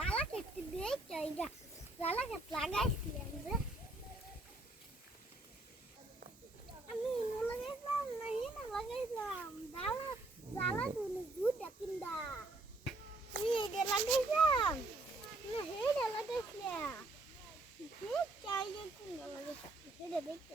জালা কেটে দিয়ে চাইগা জালা কেট লাগাইছিলাম যে আমি ইনো লাগাইছিলাম না ইনো লাগাইছিলাম জালা জালা দুনে দুটা তিনটা আমি এটা লাগাইছিলাম না হেটা লাগাইছিলাম দেখ চাইলে কোনটা লাগাইছিলাম সেটা দেখতে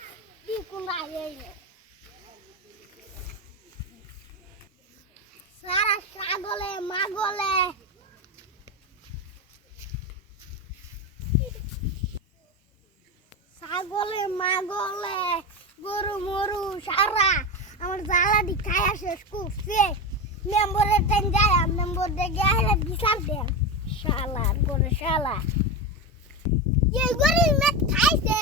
ছাগল, মাগল, গরু, মরু, সারা। আমার জ্বালাটি খায়া শেষ করছে। মেম্বরের টাইম যায় মেম্বর দেখে আরে বিশাল দেন। শালা, গরু, শালা। এই গরু মেট খাইছে।